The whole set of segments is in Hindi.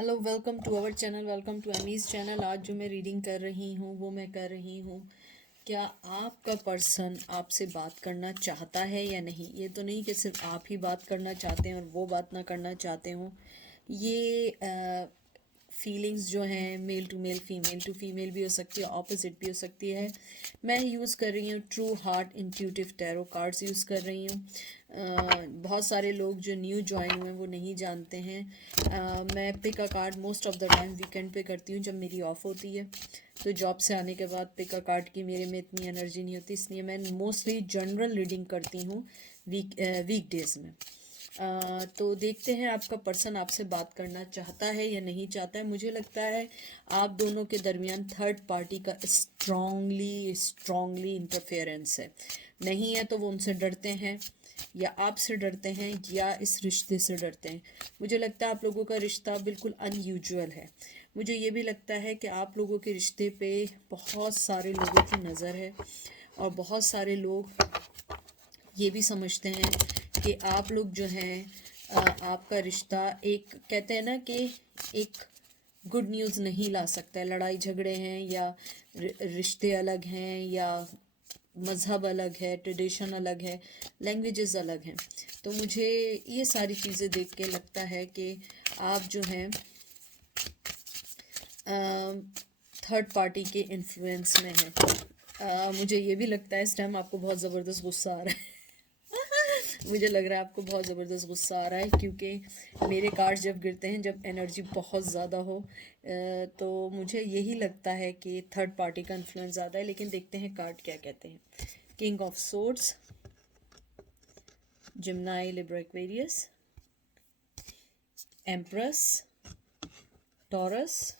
Hello, welcome to our channel, welcome to Amy's channel. आज जो मैं रीडिंग कर रही हूँ वो मैं कर रही हूँ, क्या आपका पर्सन आपसे बात करना चाहता है या नहीं। ये तो नहीं कि सिर्फ आप ही बात करना चाहते हैं और वो बात ना करना चाहते हों। ये फीलिंग्स जो हैं मेल टू फीमेल भी हो सकती है, ऑपोजिट भी हो सकती है। मैं यूज़ कर रही हूँ true heart intuitive tarot cards use कर रही हूँ। बहुत सारे लोग जो न्यू ज्वाइन हुए हैं वो नहीं जानते हैं। मैं pick a card most of the time weekend पे करती हूँ जब मेरी ऑफ होती है। तो जॉब से आने के बाद पिक अ कार्ड की मेरे में इतनी एनर्जी नहीं होती, इसलिए मैं मोस्टली जनरल रीडिंग करती हूँ वीकडेज़ में। तो देखते हैं आपका पर्सन आपसे बात करना चाहता है या नहीं चाहता है। मुझे लगता है आप दोनों के दरमियान थर्ड पार्टी का स्ट्रॉन्गली इंटरफेरेंस है। नहीं है तो वो उनसे डरते हैं, या आपसे डरते हैं, या इस रिश्ते से डरते हैं। मुझे लगता है आप लोगों का रिश्ता बिल्कुल अनयूजुअल है। मुझे ये भी लगता है कि आप लोगों के रिश्ते पे बहुत सारे लोगों की नज़र है, और बहुत सारे लोग ये भी समझते हैं कि आप लोग जो हैं आपका रिश्ता, एक कहते हैं ना कि एक गुड न्यूज़ नहीं ला सकता है। लड़ाई झगड़े हैं, या रिश्ते अलग हैं, या मज़हब अलग है, ट्रेडिशन अलग है, लैंग्वेजेस अलग हैं। तो मुझे ये सारी चीज़ें देख के लगता है कि आप जो हैं थर्ड पार्टी के इन्फ्लुएंस में हैं। मुझे ये भी लगता है इस टाइम आपको बहुत ज़बरदस्त गुस्सा आ रहा है। मुझे लग रहा है आपको बहुत ज़बरदस्त गुस्सा आ रहा है, क्योंकि मेरे कार्ड्स जब गिरते हैं, जब एनर्जी बहुत ज़्यादा हो, तो मुझे यही लगता है कि थर्ड पार्टी का इन्फ्लुएंस ज़्यादा है। लेकिन देखते हैं कार्ड क्या कहते हैं। King of swords, Gemini Libra Aquarius, empress, Taurus,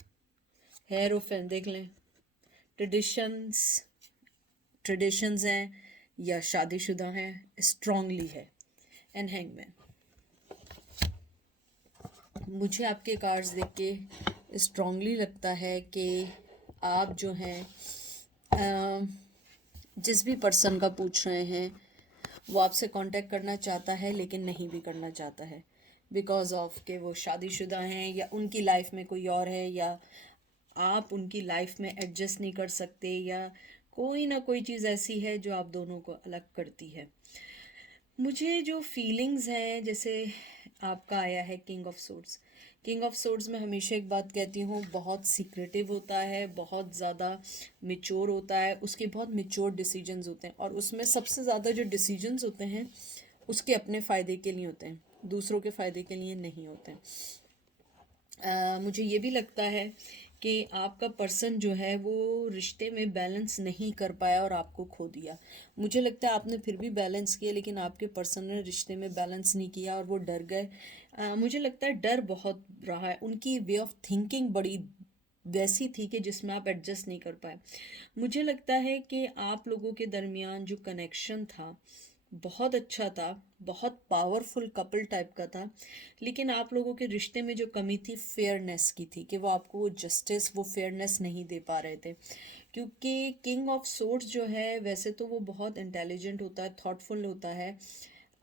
hierophant. देख लें, ट्रेडिशंस ट्रेडिशंस हैं या शादीशुदा हैं, स्ट्रांगली है, एंड हैंगमैन। मुझे आपके कार्ड्स देख के स्ट्रांगली लगता है कि आप जो हैं जिस भी पर्सन का पूछ रहे हैं वो आपसे कांटेक्ट करना चाहता है, लेकिन नहीं भी करना चाहता है, बिकॉज ऑफ के वो शादीशुदा हैं, या उनकी लाइफ में कोई और है, या आप उनकी लाइफ में एडजस्ट नहीं कर सकते, या कोई ना कोई चीज़ ऐसी है जो आप दोनों को अलग करती है। मुझे जो फीलिंग्स हैं, जैसे आपका आया है king of swords. King of swords में हमेशा एक बात कहती हूँ, बहुत सीक्रेटिव होता है, बहुत ज़्यादा मिच्योर होता है, उसके बहुत मिच्योर डिसीजंस होते हैं, और उसमें सबसे ज़्यादा जो डिसीजंस होते हैं उसके अपने फ़ायदे के लिए होते हैं, दूसरों के फ़ायदे के लिए नहीं होते हैं। मुझे ये भी लगता है कि आपका पर्सन जो है वो रिश्ते में बैलेंस नहीं कर पाया और आपको खो दिया। मुझे लगता है आपने फिर भी बैलेंस किया, लेकिन आपके पर्सन ने रिश्ते में बैलेंस नहीं किया और वो डर गए। मुझे लगता है डर बहुत रहा है, उनकी वे ऑफ थिंकिंग बड़ी वैसी थी कि जिसमें आप एडजस्ट नहीं कर पाए। मुझे लगता है कि आप लोगों के दरमियान जो कनेक्शन था बहुत अच्छा था, बहुत पावरफुल कपल टाइप का था, लेकिन आप लोगों के रिश्ते में जो कमी थी फेयरनेस की थी, कि वो आपको वो जस्टिस, वो फेयरनेस नहीं दे पा रहे थे। क्योंकि किंग ऑफ सोर्ड्स जो है, वैसे तो वो बहुत इंटेलिजेंट होता है, थॉटफुल होता है,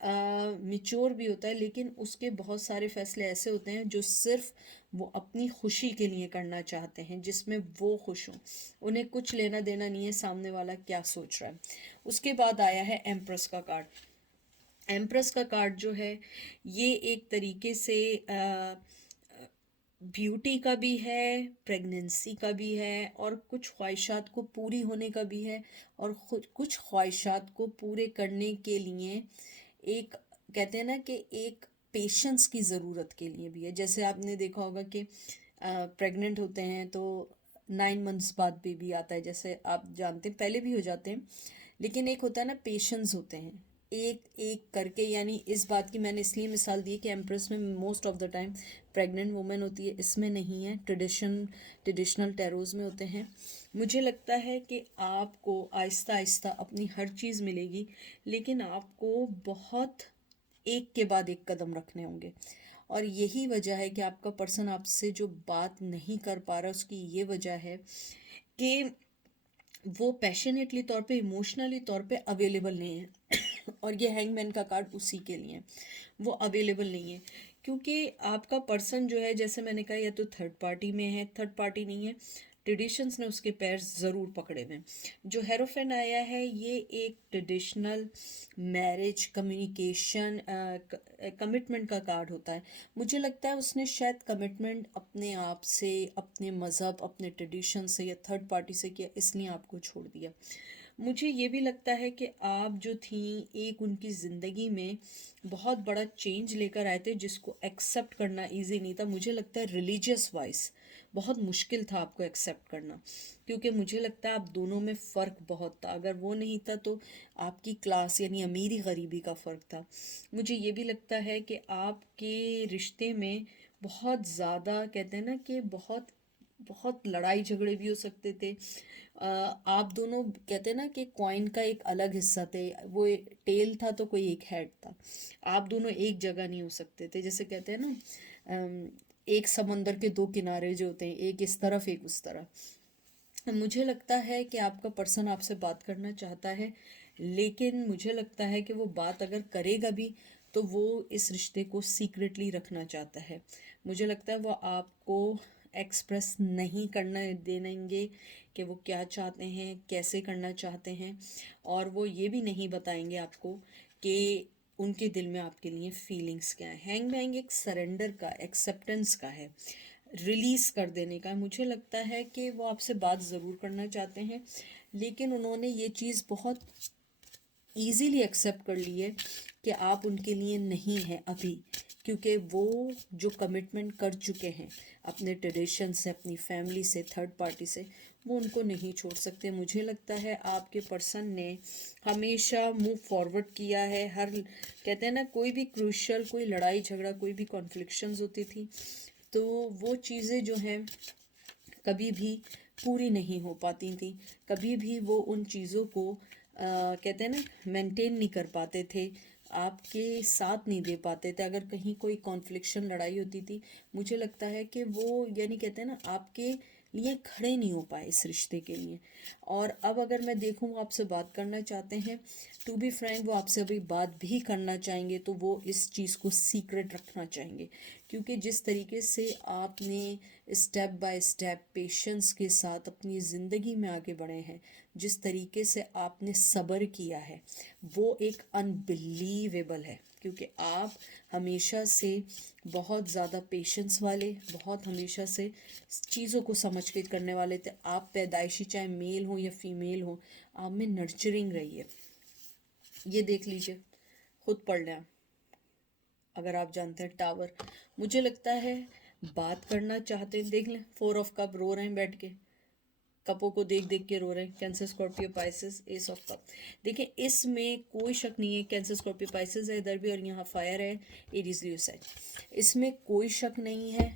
मिच्योर भी होता है, लेकिन उसके बहुत सारे फैसले ऐसे होते हैं जो सिर्फ वो अपनी खुशी के लिए करना चाहते हैं, जिसमें वो खुश हों, उन्हें कुछ लेना देना नहीं है सामने वाला क्या सोच रहा है। उसके बाद आया है एम्प्रेस का कार्ड। एम्प्रेस का कार्ड जो है, ये एक तरीके से ब्यूटी का भी है, प्रेगनेंसी का भी है, और कुछ ख्वाहिशात को पूरी होने का भी है, और खुद कुछ ख्वाहिशात को पूरे करने के लिए एक, कहते हैं ना कि एक पेशेंस की ज़रूरत के लिए भी है। जैसे आपने देखा होगा कि प्रेग्नेंट होते हैं तो 9 मंथ्स बाद बेबी आता है, जैसे आप जानते हैं, पहले भी हो जाते हैं, लेकिन एक होता है ना, पेशेंस होते हैं एक एक करके। यानी इस बात की मैंने इसलिए मिसाल दी कि एम्प्रेस में most of the time pregnant women होती है, इसमें नहीं है, ट्रेडिशनल टैरोज में होते हैं। मुझे लगता है कि आपको आहिस्ता आहिस्ता अपनी हर चीज़ मिलेगी, लेकिन आपको बहुत एक के बाद एक कदम रखने होंगे। और यही वजह है कि आपका पर्सन आपसे जो बात नहीं कर पा रहा, उसकी ये वजह है कि वो पैशनेटली तौर पे, इमोशनली तौर पे अवेलेबल नहीं है। और ये हैंगमैन का कार्ड उसी के लिए, वो अवेलेबल नहीं है। क्योंकि आपका पर्सन जो है, जैसे मैंने कहा, या तो थर्ड पार्टी में है, थर्ड पार्टी नहीं है, ट्रेडिशंस ने उसके पैर ज़रूर पकड़े हुए हैं। जो हेरोफेन आया है ये एक ट्रेडिशनल मैरिज कम्युनिकेशन कमिटमेंट का कार्ड होता है। मुझे लगता है उसने शायद कमिटमेंट अपने आप से, अपने मज़हब, अपने ट्रेडिशन से या थर्ड पार्टी से किया, इसलिए आपको छोड़ दिया। मुझे ये भी लगता है कि आप जो थी एक उनकी ज़िंदगी में बहुत बड़ा चेंज लेकर आए थे, जिसको एक्सेप्ट करना इजी नहीं था। मुझे लगता है रिलीजियस वाइज बहुत मुश्किल था आपको एक्सेप्ट करना, क्योंकि मुझे लगता है आप दोनों में फ़र्क बहुत था। अगर वो नहीं था तो आपकी क्लास यानी अमीरी गरीबी का फ़र्क था। मुझे ये भी लगता है कि आपके रिश्ते में बहुत ज़्यादा, कहते हैं ना कि बहुत बहुत लड़ाई झगड़े भी हो सकते थे। आप दोनों, कहते हैं ना कि कॉइन का एक अलग हिस्सा थे, वो टेल था तो कोई एक हेड था। आप दोनों एक जगह नहीं हो सकते थे। जैसे कहते हैं ना, एक समंदर के दो किनारे जो होते हैं, एक इस तरफ एक उस तरफ। मुझे लगता है कि आपका पर्सन आपसे बात करना चाहता है, लेकिन मुझे लगता है कि वो बात अगर करेगा भी तो वो इस रिश्ते को सीक्रेटली रखना चाहता है। मुझे लगता है वो आपको एक्सप्रेस नहीं करना देंगे कि वो क्या चाहते हैं, कैसे करना चाहते हैं, और वो ये भी नहीं बताएंगे आपको कि उनके दिल में आपके लिए फीलिंग्स क्या है। हैंगमैन एक सरेंडर का, एक्सेप्टेंस का है, रिलीज़ कर देने का। मुझे लगता है कि वो आपसे बात ज़रूर करना चाहते हैं, लेकिन उन्होंने ये चीज़ बहुत ईज़िली एक्सेप्ट कर ली है कि आप उनके लिए नहीं हैं अभी, क्योंकि वो जो कमिटमेंट कर चुके हैं अपने ट्रेडिशन से, अपनी फैमिली से, थर्ड पार्टी से, वो उनको नहीं छोड़ सकते। मुझे लगता है आपके पर्सन ने हमेशा मूव फॉरवर्ड किया है। हर, कहते हैं ना, कोई भी क्रूशल, कोई लड़ाई झगड़ा, कोई भी कॉन्फ्लिक्शंस होती थी तो वो चीज़ें जो हैं कभी भी पूरी नहीं हो पाती थी। कभी भी वो उन चीज़ों को कहते हैं ना मेंटेन नहीं कर पाते थे, आपके साथ नहीं दे पाते थे। अगर कहीं कोई कॉन्फ्लिक्शन, लड़ाई होती थी, मुझे लगता है कि वो, यानी कहते हैं ना, आपके लिए खड़े नहीं हो पाए इस रिश्ते के लिए। और अब अगर मैं देखूँ वो आपसे बात करना चाहते हैं, टू बी फ्रैंक वो आपसे अभी बात भी करना चाहेंगे तो वो इस चीज़ को सीक्रेट रखना चाहेंगे, क्योंकि जिस तरीके से आपने स्टेप बाय स्टेप पेशेंस के साथ अपनी ज़िंदगी में आगे बढ़े हैं, जिस तरीके से आपने सब्र किया है, वो एक अनबिलीवेबल है। क्योंकि आप हमेशा से बहुत ज़्यादा पेशेंस वाले, बहुत हमेशा से चीज़ों को समझ के करने वाले थे। आप पैदाइशी, चाहे मेल हो या फीमेल हो, आप में नर्चरिंग रही है। ये देख लीजिए, खुद पढ़ लें आप, अगर आप जानते हैं टावर। मुझे लगता है बात करना चाहते हैं, देख लें, 4 ऑफ कप रो रहे हैं बैठ के, कपों को देख देख के रो रहे हैं। Cancer, Scorpio, Pisces, S of cup. देखिए इसमें कोई शक नहीं है, कैंसर, स्कॉर्पियो, पाइसेस है इधर भी, और यहाँ फायर है, एरीज, लियो, साइड। इसमें कोई शक नहीं है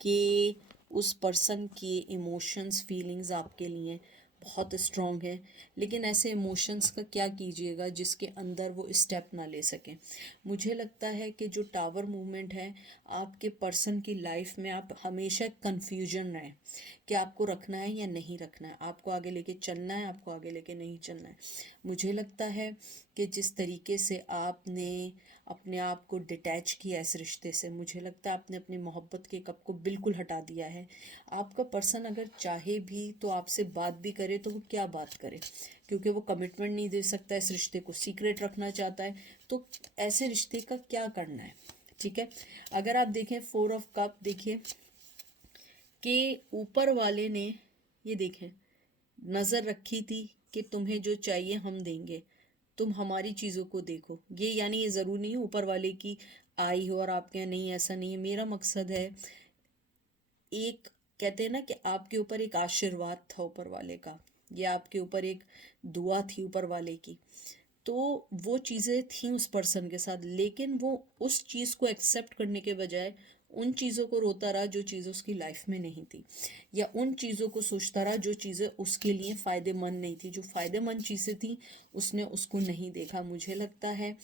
कि उस पर्सन की इमोशंस, फीलिंग्स आपके लिए बहुत स्ट्रॉन्ग है, लेकिन ऐसे इमोशंस का क्या कीजिएगा जिसके अंदर वो स्टेप ना ले सकें। मुझे लगता है कि जो टावर मूवमेंट है आपके पर्सन की लाइफ में, आप हमेशा कन्फ्यूजन रहे कि आपको रखना है या नहीं रखना है, आपको आगे लेके चलना है, आपको आगे लेके नहीं चलना है। मुझे लगता है कि जिस तरीके से आपने अपने आप को डिटैच किया इस रिश्ते से, मुझे लगता है आपने अपनी मोहब्बत के कप को बिल्कुल हटा दिया है। आपका पर्सन अगर चाहे भी तो आपसे बात भी करे तो वो क्या बात करे, क्योंकि वो कमिटमेंट नहीं दे सकता, इस रिश्ते को सीक्रेट रखना चाहता है। तो ऐसे रिश्ते का क्या करना है, ठीक है। अगर आप देखें 4 ऑफ कप, देखिए कि ऊपर वाले ने, ये देखें, नज़र रखी थी कि तुम्हें जो चाहिए हम देंगे, तुम हमारी चीज़ों को देखो। ये यानी ये ज़रूरी नहीं ऊपर वाले की आई हो और आप कहें नहीं ऐसा नहीं है। मेरा मकसद है, एक, कहते हैं ना कि आपके ऊपर एक आशीर्वाद था ऊपर वाले का, या आपके ऊपर एक दुआ थी ऊपर वाले की। तो वो चीज़ें थी उस पर्सन के साथ, लेकिन वो उस चीज़ को एक्सेप्ट करने के बजाय उन चीज़ों को रोता रहा जो चीज़ें उसकी लाइफ में नहीं थी, या उन चीज़ों को सोचता रहा जो चीज़ें उसके लिए फ़ायदेमंद नहीं थी। जो फ़ायदेमंद चीज़ें थी उसने उसको नहीं देखा। मुझे लगता है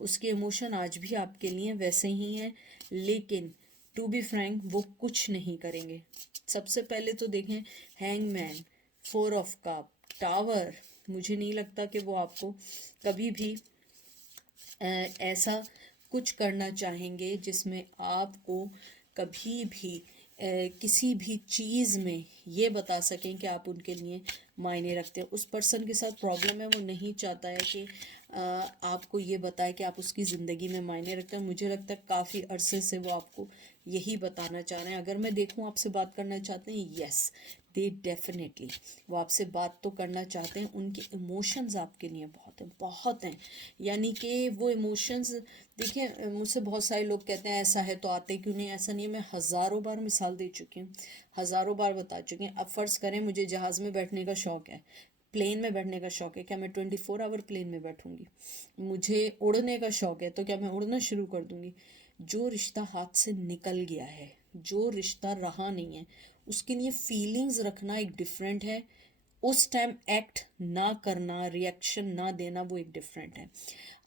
उसके इमोशन आज भी आपके लिए वैसे ही हैं, लेकिन टू बी फ्रैंक वो कुछ नहीं करेंगे। सबसे पहले तो देखें, हैंगमैन, 4 ऑफ कप, टावर, मुझे नहीं लगता कि वो आपको कभी भी ऐसा कुछ करना चाहेंगे जिसमें आपको कभी भी किसी भी चीज़ में ये बता सकें कि आप उनके लिए मायने रखते हैं। उस पर्सन के साथ प्रॉब्लम है, वो नहीं चाहता है कि आपको ये बताए कि आप उसकी ज़िंदगी में मायने रखते हैं। मुझे लगता है काफ़ी अरसे से वो आपको यही बताना चाह रहे हैं। अगर मैं देखूं आपसे बात करना चाहते हैं, यस दे डेफिनेटली वो आपसे बात तो करना चाहते हैं। उनके इमोशंस आपके लिए बहुत हैं। यानी कि वो इमोशंस, देखिए मुझसे बहुत सारे लोग कहते हैं ऐसा है तो आते क्यों नहीं। ऐसा नहीं है, मैं हज़ारों बार मिसाल दे चुकी हूँ, हज़ारों बार बता चुकी हूँ। अब फ़र्ज़ करें मुझे जहाज़ में बैठने का शौक़ है, प्लेन में बैठने का शौक़ है, क्या मैं 24 आवर प्लेन में बैठूंगी? मुझे उड़ने का शौक़ है तो क्या मैं उड़ना शुरू कर दूंगी? जो रिश्ता हाथ से निकल गया है, जो रिश्ता रहा नहीं है, उसके लिए फीलिंग्स रखना एक डिफरेंट है, उस टाइम एक्ट ना करना, रिएक्शन ना देना, वो एक डिफरेंट है।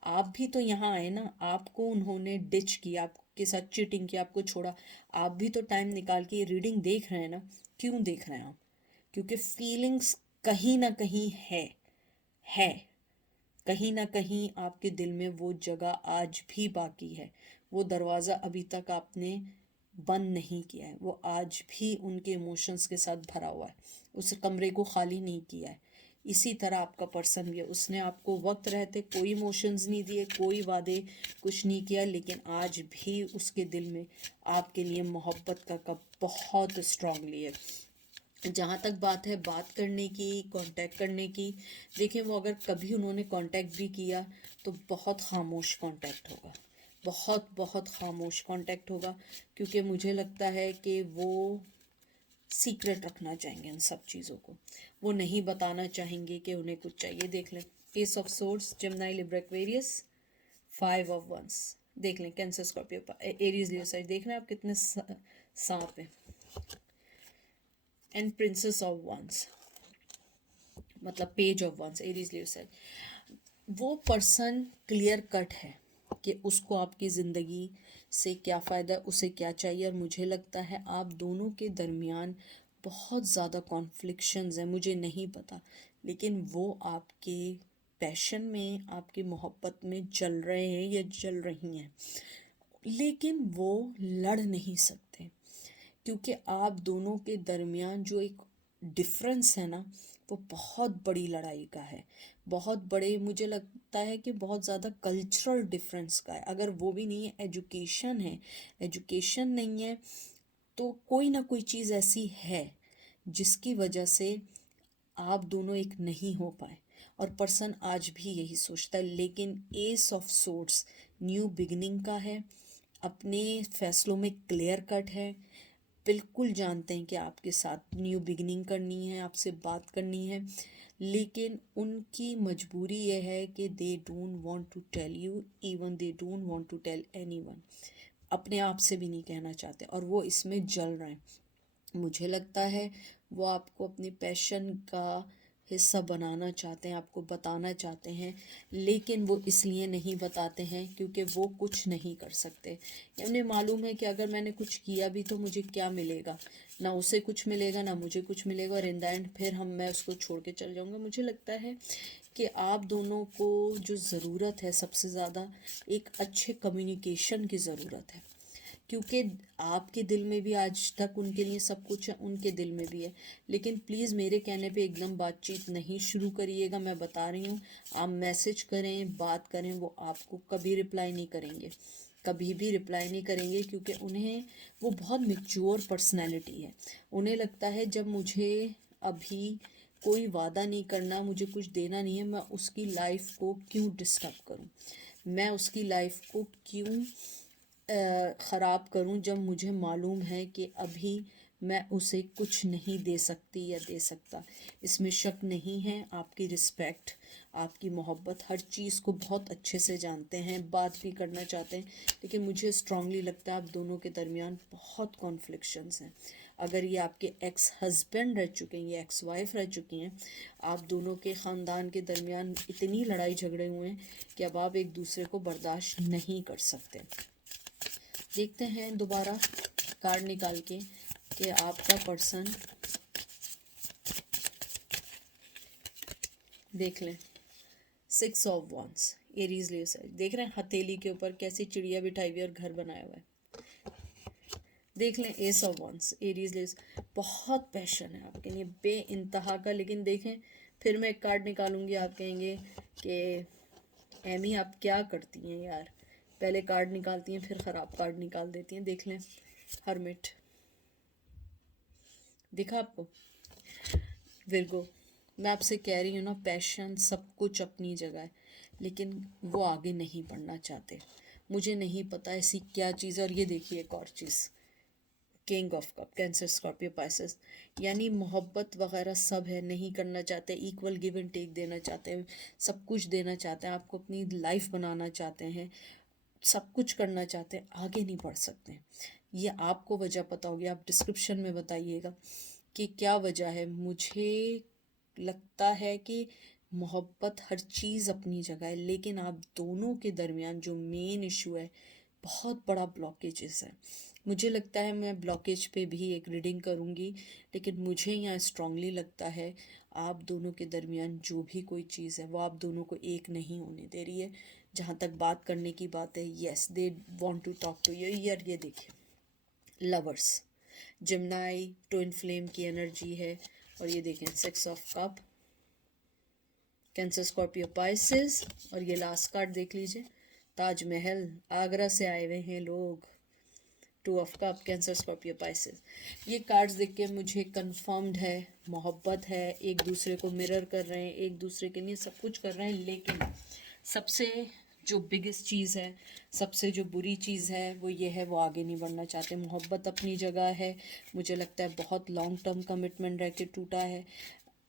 आप भी तो यहाँ आए ना, आपको उन्होंने डिच किया, आपके साथ चीटिंग किया, आपको छोड़ा, आप भी तो टाइम निकाल के ये रीडिंग देख रहे हैं ना। क्यों देख रहे हैं आप? क्योंकि फीलिंग्स कहीं ना कहीं है कहीं ना कहीं आपके दिल में वो जगह आज भी बाकी है। वो दरवाज़ा अभी तक आपने बंद नहीं किया है, वो आज भी उनके इमोशंस के साथ भरा हुआ है, उस कमरे को खाली नहीं किया है। इसी तरह आपका पर्सन भी है, उसने आपको वक्त रहते कोई इमोशंस नहीं दिए, कोई वादे कुछ नहीं किया, लेकिन आज भी उसके दिल में आपके लिए मोहब्बत का कब बहुत स्ट्रांगली है। जहाँ तक बात है बात करने की, कांटेक्ट करने की, देखिए वो अगर कभी उन्होंने कांटेक्ट भी किया तो बहुत खामोश कांटेक्ट होगा, बहुत बहुत खामोश कांटेक्ट होगा। क्योंकि मुझे लगता है कि वो सीक्रेट रखना चाहेंगे उन सब चीज़ों को, वो नहीं बताना चाहेंगे कि उन्हें कुछ चाहिए। देख लें ace of swords, Gemini, Libra, Aquarius, 5 of wands. देख लें Cancer, Scorpio, Aries, Leo, side. देख रहे हैं आप कितने सांप हैं। एंड प्रिंसेस ऑफ वंस, मतलब page of wands, Aries, Leo, side. वो पर्सन क्लियर कट है कि उसको आपकी ज़िंदगी से क्या फ़ायदा, उसे क्या चाहिए। और मुझे लगता है आप दोनों के दरमियान बहुत ज़्यादा कॉन्फ्लिक्शंस हैं, मुझे नहीं पता, लेकिन वो आपके पैशन में, आपकी मोहब्बत में जल रहे हैं या जल रही हैं, लेकिन वो लड़ नहीं सकते। क्योंकि आप दोनों के दरमियान जो एक डिफरेंस है ना, वो बहुत बड़ी लड़ाई का है, बहुत बड़े, मुझे लगता है कि बहुत ज़्यादा कल्चरल डिफरेंस का है। अगर वो भी नहीं है, एजुकेशन है, एजुकेशन नहीं है, तो कोई ना कोई चीज़ ऐसी है जिसकी वजह से आप दोनों एक नहीं हो पाए। और पर्सन आज भी यही सोचता है। लेकिन S of swords new beginning का है, अपने फैसलों में क्लियर कट है, बिल्कुल जानते हैं कि आपके साथ न्यू बिगिनिंग करनी है, आपसे बात करनी है, लेकिन उनकी मजबूरी यह है कि they don't want to tell you, even they don't want to tell anyone. अपने आप से भी नहीं कहना चाहते और वो इसमें जल रहे हैं। मुझे लगता है वो आपको अपने पैशन का हिस्सा बनाना चाहते हैं, आपको बताना चाहते हैं, लेकिन वो इसलिए नहीं बताते हैं क्योंकि वो कुछ नहीं कर सकते। उन्हें मालूम है कि अगर मैंने कुछ किया भी तो मुझे क्या मिलेगा, ना उसे कुछ मिलेगा ना मुझे कुछ मिलेगा, और इन द एंड फिर मैं उसको छोड़ के चल जाऊँगा। मुझे लगता है कि आप दोनों को जो ज़रूरत है सबसे ज़्यादा, एक अच्छे कम्युनिकेशन की ज़रूरत है। क्योंकि आपके दिल में भी आज तक उनके लिए सब कुछ है, उनके दिल में भी है, लेकिन प्लीज़ मेरे कहने पे एकदम बातचीत नहीं शुरू करिएगा। मैं बता रही हूँ, आप मैसेज करें, बात करें, वो आपको कभी रिप्लाई नहीं करेंगे, कभी भी रिप्लाई नहीं करेंगे। क्योंकि उन्हें, वो बहुत मैच्योर पर्सनैलिटी है। उन्हें लगता है जब मुझे अभी कोई वादा नहीं करना, मुझे कुछ देना नहीं है, मैं उसकी लाइफ को क्यों डिस्टर्ब करूं, मैं उसकी लाइफ को क्यों ख़राब करूं, जब मुझे मालूम है कि अभी मैं उसे कुछ नहीं दे सकती या दे सकता। इसमें शक नहीं है। आपकी रिस्पेक्ट, आपकी मोहब्बत, हर चीज़ को बहुत अच्छे से जानते हैं, बात भी करना चाहते हैं, लेकिन मुझे स्ट्रांगली लगता है आप दोनों के दरमियान बहुत कॉन्फ्लिक्शंस हैं। अगर ये आपके एक्स हस्बैंड रह चुके हैं, ये एक्स वाइफ रह चुकी हैं, आप दोनों के ख़ानदान के दरमियान इतनी लड़ाई झगड़े हुए हैं कि अब आप एक दूसरे को बर्दाश्त नहीं कर सकते। देखते हैं दोबारा कार्ड निकाल के कि आपका पर्सन, देख लें 6 of wands, Aries Leo side, देख रहे हैं हथेली के ऊपर कैसी चिड़िया बिठाई हुई और घर बनाया हुआ है। देख लें ace of wands, Aries Leo, बहुत पैशन है आपके लिए बे इंतहा का। लेकिन देखें फिर मैं एक कार्ड निकालूंगी, आप कहेंगे कि एमी आप क्या करती हैं यार, पहले कार्ड निकालती हैं फिर ख़राब कार्ड निकाल देती हैं। देख लें हर्मिट, दिखा आपको विर्गो, मैं आपसे कह रही हूँ ना, पैशन सब कुछ अपनी जगह है, लेकिन वो आगे नहीं बढ़ना चाहते। मुझे नहीं पता ऐसी क्या चीज़ है। और ये देखिए एक और चीज़, king of cup, Cancer Scorpio Pisces, यानी मोहब्बत वगैरह सब है, नहीं करना चाहते, इक्वल गिव एंड टेक देना चाहते हैं, सब कुछ देना चाहते हैं, आपको अपनी लाइफ बनाना चाहते हैं, सब कुछ करना चाहते हैं, आगे नहीं बढ़ सकते। ये आपको वजह पता होगी, आप डिस्क्रिप्शन में बताइएगा कि क्या वजह है। मुझे लगता है कि मोहब्बत हर चीज़ अपनी जगह है, लेकिन आप दोनों के दरमियान जो मेन इशू है, बहुत बड़ा ब्लॉकेजेस है। मुझे लगता है मैं ब्लॉकेज पे भी एक रीडिंग करूँगी, लेकिन मुझे यहाँ स्ट्रांगली लगता है आप दोनों के दरमियान जो भी कोई चीज़ है वो आप दोनों को एक नहीं होने दे रही है। जहाँ तक बात करने की बात है, yes they want to talk to you. यार ये देखिए लवर्स, जिम्नाई ट्विन फ्लेम की एनर्जी है। और ये देखें six of cup, Cancer Scorpio Pisces. और ये लास्ट कार्ड देख लीजिए, ताजमहल, आगरा से आए हुए हैं लोग, two of cup, Cancer Scorpio Pisces. ये कार्ड्स देख के मुझे कंफर्म्ड है मोहब्बत है, एक दूसरे को मिरर कर रहे हैं, एक दूसरे के लिए सब कुछ कर रहे हैं। लेकिन सबसे जो बिगेस्ट चीज़ है, सबसे जो बुरी चीज़ है वो ये है, वो आगे नहीं बढ़ना चाहते। मोहब्बत अपनी जगह है, मुझे लगता है बहुत लॉन्ग टर्म कमिटमेंट रह के टूटा है।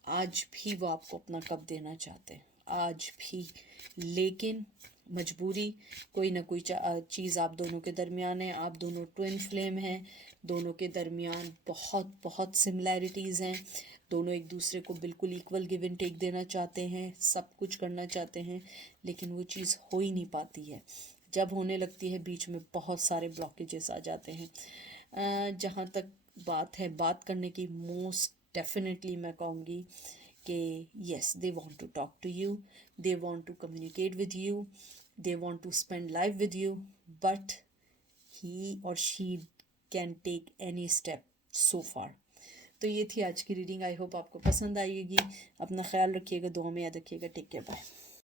आज भी वो आपको अपना कब देना चाहते हैं, आज भी, लेकिन मजबूरी, कोई ना कोई चीज़ आप दोनों के दरमियान है। आप दोनों ट्विन फ्लेम हैं, दोनों के दरमियान बहुत बहुत सिमिलैरिटीज़ हैं, दोनों एक दूसरे को बिल्कुल इक्वल गिव एंड टेक देना चाहते हैं, सब कुछ करना चाहते हैं, लेकिन वो चीज़ हो ही नहीं पाती है। जब होने लगती है बीच में बहुत सारे ब्लॉकेजेस आ जाते हैं। जहाँ तक बात है बात करने की, मोस्ट डेफिनेटली मैं कहूँगी कि yes, they want to talk to you, they want to communicate with you, they want to spend life with you, but he or she can take any step so far. तो ये थी आज की रीडिंग, आई होप आपको पसंद आएगी। अपना ख्याल रखिएगा, दुआ में याद रखिएगा। Take care, bye.